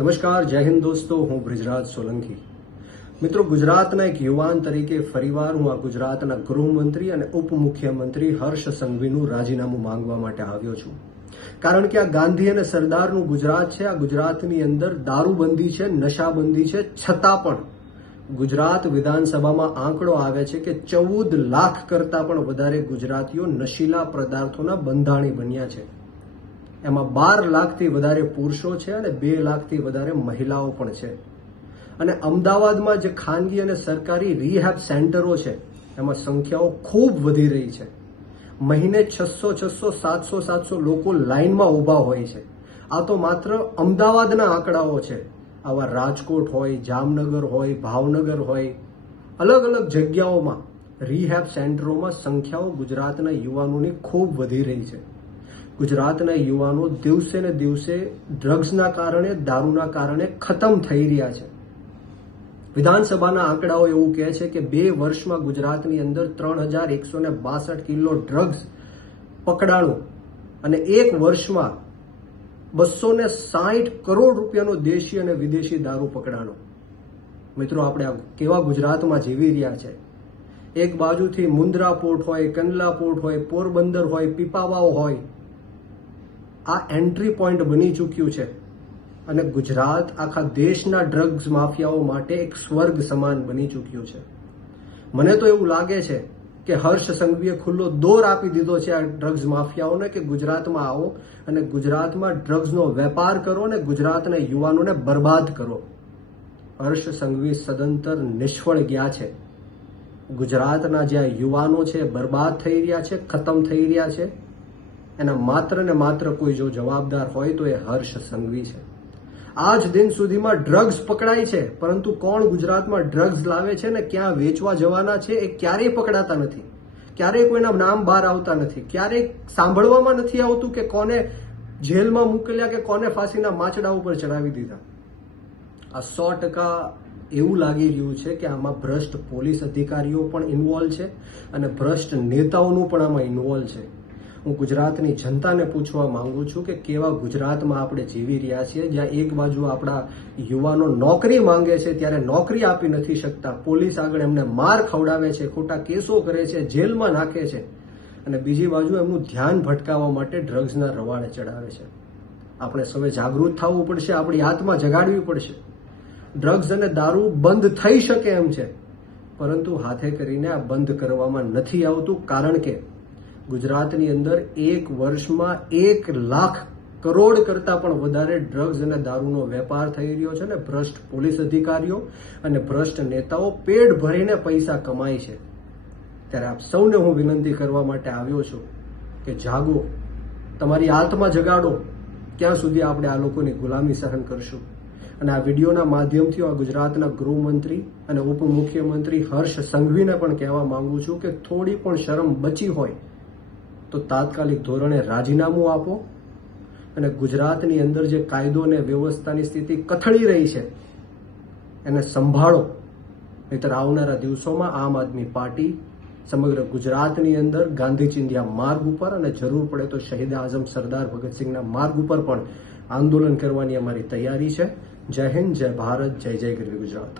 નમસ્કાર, જય હિન્દ દોસ્તો. હું બ્રિજરાજ સોલંકી. મિત્રો, ગુજરાતના એક યુવાન તરીકે ફરીવાર હું આ ગુજરાતના ગૃહમંત્રી અને ઉપમુખ્યમંત્રી હર્ષ સંઘવીનું રાજીનામું માંગવા માટે આવ્યો છું. કારણ કે આ ગાંધી અને સરદારનું ગુજરાત છે. આ ગુજરાતની અંદર દારૂબંધી છે, નશાબંધી છે, છતાં પણ ગુજરાત વિધાનસભામાં આંકડો આવે છે કે 14 લાખ કરતા પણ વધારે ગુજરાતીઓ નશીલા પદાર્થોના બંધાણી બન્યા છે. એમાં 12 લાખથી વધારે પુરુષો છે અને 2 લાખથી વધારે મહિલાઓ પણ છે. અને અમદાવાદમાં જે ખાનગી અને સરકારી રિહેબ સેન્ટરો છે એમાં સંખ્યાઓ ખૂબ વધી રહી છે. મહિને 600, 700 લોકો લાઇનમાં ઊભા હોય છે. આ તો માત્ર અમદાવાદના આંકડાઓ છે. આવા રાજકોટ હોય, જામનગર હોય, ભાવનગર હોય, અલગ અલગ જગ્યાઓમાં રિહેબ સેન્ટરોમાં સંખ્યાઓ ગુજરાતના યુવાનોની ખૂબ વધી રહી છે. ગુજરાતના યુવાનો દિવસે ને દિવસે ડ્રગ્સના કારણે, દારૂના કારણે ખતમ થઈ રહ્યા છે. વિધાનસભાના આંકડાઓ એવું કહે છે કે 2 વર્ષમાં ગુજરાતની અંદર 3162 કિલો ડ્રગ્સ પકડાણું અને 1 વર્ષમાં 260 કરોડ રૂપિયાનો દેશી અને વિદેશી દારૂ પકડાણો. મિત્રો, આપણે કેવા ગુજરાતમાં જીવી રહ્યા છે. એક બાજુથી મુન્દ્રા પોર્ટ હોય, કંડલા પોર્ટ હોય, પોરબંદર હોય, પીપાવાવ હોય, આ એન્ટ્રી પોઈન્ટ બની ચૂક્યું છે. અને ગુજરાત આખા દેશના ડ્રગ્સ માફિયાઓ માટે એક સ્વર્ગ સમાન બની ચૂક્યું છે. મને તો એવું લાગે છે કે હર્ષ સંઘવીએ ખુલ્લો દોર આપી દીધો છે આ ડ્રગ્સ માફિયાઓને કે ગુજરાતમાં આવો અને ગુજરાતમાં ડ્રગ્સનો વેપાર કરો અને ગુજરાતના યુવાનોને બરબાદ કરો. હર્ષ સંઘવી સદંતર નિષ્ફળ ગયા છે. ગુજરાતના જે યુવાનો છે બરબાદ થઈ રહ્યા છે, ખતમ થઈ રહ્યા છે. એના માત્ર ને માત્ર કોઈ જો જવાબદાર હોય તો એ હર્ષ સંઘવી છે. આજ દિન સુધીમાં ડ્રગ્સ પકડાય છે, પરંતુ કોણ ગુજરાતમાં ડ્રગ્સ લાવે છે ને ક્યાં વેચવા જવાના છે એ ક્યારેય પકડાતા નથી. ક્યારેય કોઈના નામ બહાર આવતા નથી. ક્યારેય સાંભળવામાં નથી આવતું કે કોને જેલમાં મોકલ્યા કે કોને ફાંસીના માચડા ઉપર ચડાવી દીધા. આ 100% એવું લાગી રહ્યું છે કે આમાં ભ્રષ્ટ પોલીસ અધિકારીઓ પણ ઇન્વોલ્વ છે અને ભ્રષ્ટ નેતાઓનું પણ આમાં ઇન્વોલ્વ છે. હું ગુજરાતની જનતાને પૂછવા માંગુ છું કે કેવા ગુજરાતમાં આપણે જીવી રહ્યા છીએ, જ્યાં એક બાજુ આપણા યુવાનો નોકરી માંગે છે ત્યારે નોકરી આપી નથી શકતા, પોલીસ આગળ એમને માર ખવડાવે છે, ખોટા કેસો કરે છે, જેલમાં નાખે છે, અને બીજી બાજુ એમનું ધ્યાન ભટકાવવા માટે ડ્રગ્સના રવાડે ચડાવે છે. આપણે સૌએ જાગૃત થવું પડશે, આપણી આત્મા જગાડવી પડશે. ડ્રગ્સ અને દારૂ બંધ થઈ શકે એમ છે, પરંતુ હાથે કરીને આ બંધ કરવામાં નથી આવતું. કારણ કે ગુજરાતની અંદર 1 વર્ષમાં 1 લાખ કરોડ કરતા પણ વધારે ડ્રગ્સ અને દારૂનો વેપાર થઈ રહ્યો છે અને ભ્રષ્ટ પોલીસ અધિકારીઓ અને ભ્રષ્ટ નેતાઓ પેટ ભરીને પૈસા કમાય છે. ત્યારે આપ સૌને હું વિનંતી કરવા માટે આવ્યો છું કે જાગો, તમારી આત્મા જગાડો. ક્યાં સુધી આપણે આ લોકોની ગુલામી સહન કરશું? અને આ વિડીયોના માધ્યમથી આ ગુજરાતના ગૃહમંત્રી અને ઉપમુખ્યમંત્રી હર્ષ સંઘવીને પણ કહેવા માંગુ છું કે થોડી પણ શરમ બચી હોય તો તાત્કાલિક ધોરણે રાજીનામું આપો અને ગુજરાતની અંદર જે કાયદો અને વ્યવસ્થાની સ્થિતિ કથળી રહી છે એને સંભાળો. નહીતર આવનારા દિવસોમાં આમ આદમી પાર્ટી સમગ્ર ગુજરાતની અંદર ગાંધી ચિંધ્યા માર્ગ ઉપર અને જરૂર પડે તો શહીદ આઝમ સરદાર ભગતસિંહના માર્ગ ઉપર પણ આંદોલન કરવાની અમારી તૈયારી છે. જય હિન્દ, જય ભારત, જય જય ગરવી ગુજરાત.